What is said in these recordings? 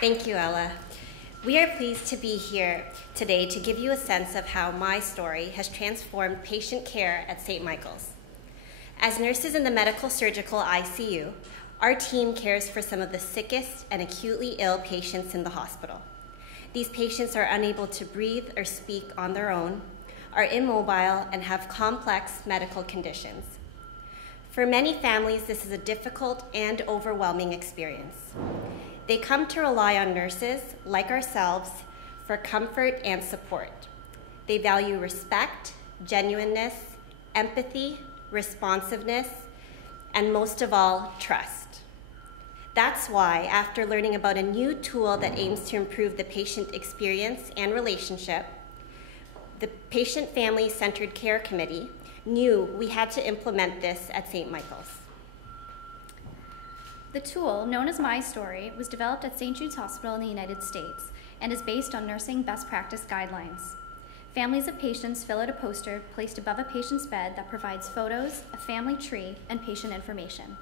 Thank you, Ella. We are pleased to be here today to give you a sense of how my story has transformed patient care at St. Michael's. As nurses in the medical surgical ICU, our team cares for some of the sickest and acutely ill patients in the hospital. These patients are unable to breathe or speak on their own, are immobile, and have complex medical conditions. For many families, this is a difficult and overwhelming experience. They come to rely on nurses, like ourselves, for comfort and support. They value respect, genuineness, empathy, responsiveness, and most of all, trust. That's why, after learning about a new tool that aims to improve the patient experience and relationship, the Patient Family Centered Care Committee knew we had to implement this at St. Michael's. The tool, known as My Story, was developed at St. Jude's Hospital in the United States and is based on nursing best practice guidelines. Families of patients fill out a poster placed above a patient's bed that provides photos, a family tree, and patient information.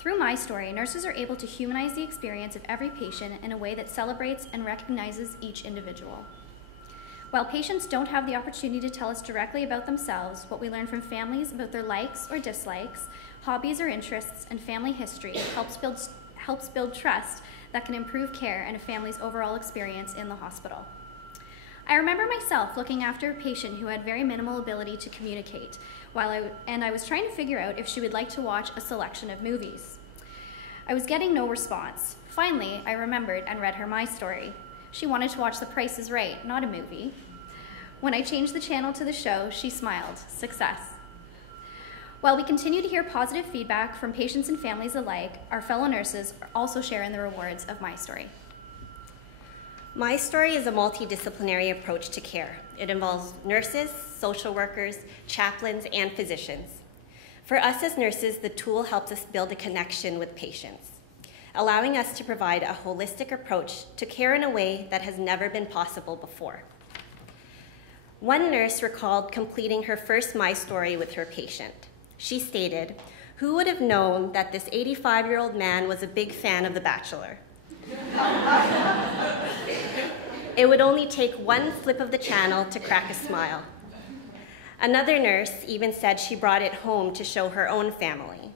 Through My Story, nurses are able to humanize the experience of every patient in a way that celebrates and recognizes each individual. While patients don't have the opportunity to tell us directly about themselves, what we learn from families about their likes or dislikes, hobbies or interests, and family history helps build trust that can improve care and a family's overall experience in the hospital. I remember myself looking after a patient who had very minimal ability to communicate, and I was trying to figure out if she would like to watch a selection of movies. I was getting no response. Finally, I remembered and read her My Story. She wanted to watch The Price is Right, not a movie. When I changed the channel to the show, she smiled. Success. While we continue to hear positive feedback from patients and families alike, our fellow nurses also share in the rewards of My Story. My Story is a multidisciplinary approach to care. It involves nurses, social workers, chaplains, and physicians. For us as nurses, the tool helps us build a connection with patients, allowing us to provide a holistic approach to care in a way that has never been possible before. One nurse recalled completing her first My Story with her patient. She stated, "Who would have known that this 85-year-old man was a big fan of The Bachelor?" It would only take one flip of the channel to crack a smile. Another nurse even said she brought it home to show her own family.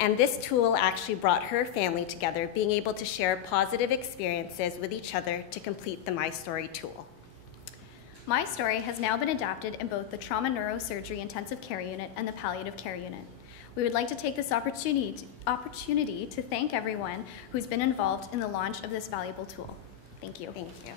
And this tool actually brought her family together, being able to share positive experiences with each other to complete the My Story tool. My Story has now been adapted in both the Trauma Neurosurgery Intensive Care Unit and the Palliative Care Unit. We would like to take this opportunity to thank everyone who's been involved in the launch of this valuable tool. Thank you. Thank you.